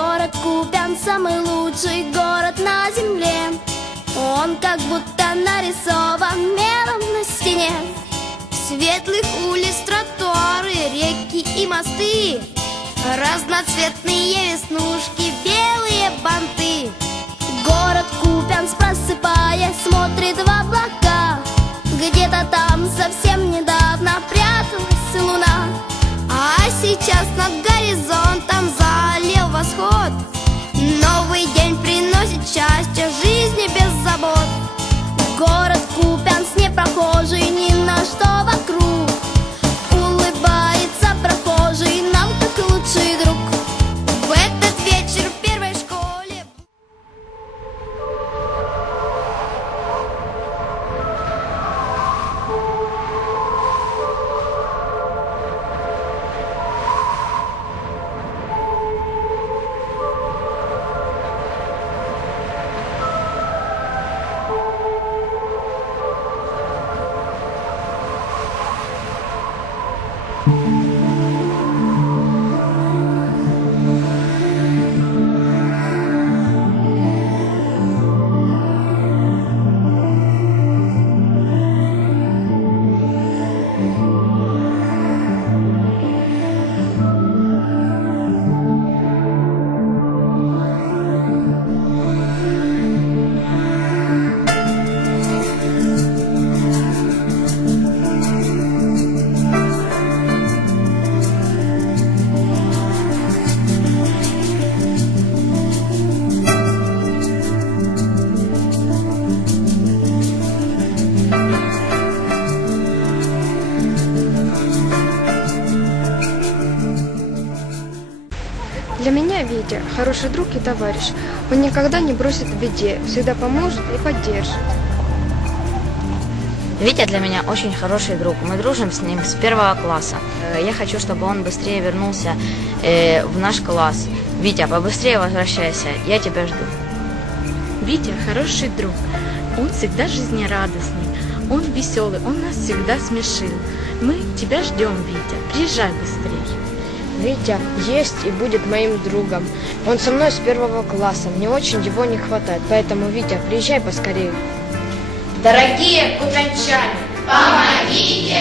Город Купян самый лучший город на земле. Он как будто нарисован мелом на стене. Светлых улиц, тротуары, реки и мосты. Разноцветные веснушки, белые банты. Город Купянск, просыпаясь, смотрит в облака. Где-то там совсем недавно пряталась луна. А сейчас над горизонтом Для меня Витя – хороший друг и товарищ. Он никогда не бросит в беде, всегда поможет и поддержит. Витя для меня очень хороший друг. Мы дружим с ним с первого класса. Э, Я хочу, чтобы он быстрее вернулся э, в наш класс. Витя, побыстрее возвращайся. Я тебя жду. Витя хороший друг. Он всегда жизнерадостный. Он веселый, он нас всегда смешил. Мы тебя ждем, Витя. Приезжай быстрее. Витя есть и будет моим другом. Он со мной с первого класса, мне очень его не хватает. Поэтому, Витя, приезжай поскорее. Дорогие купянчане, помогите